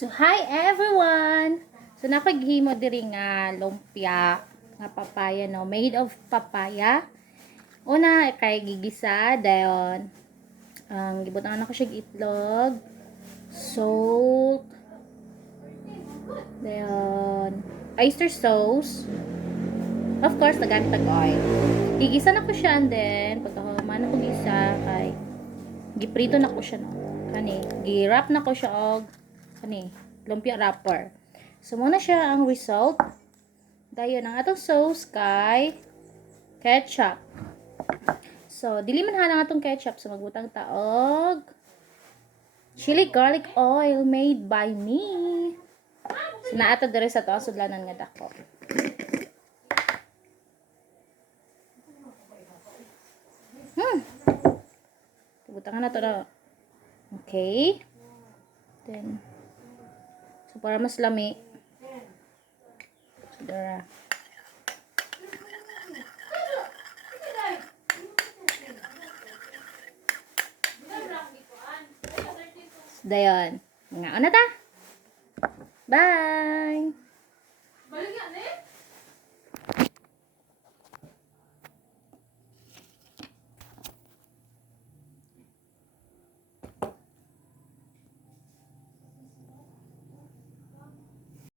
So, hi everyone! So, napaghimo diri nga lumpia nga papaya, no? Made of papaya. Una, kay gigisa. Dayon, gibutangan ako siya itlog, salt, dayon, oyster sauce. Of course, nagamit ang oil. Gigisa na ko siya, and then, pagkahuman ako gisa, kay giprito na ko siya, no? Kani, gi-wrap na ko siya og kani, lumpia wrapper. So, muna siya ang result. Dayon, ang atong sauce kay ketchup. So, dili man halang atong ketchup. So, magbutang taog chili garlic oil made by me. So, naato diri sa to sudlanan nga dako. Butangan na to na. Okay. Then, so, para mas lami. So, dara. So, dayon. Mga ano ta? Bye!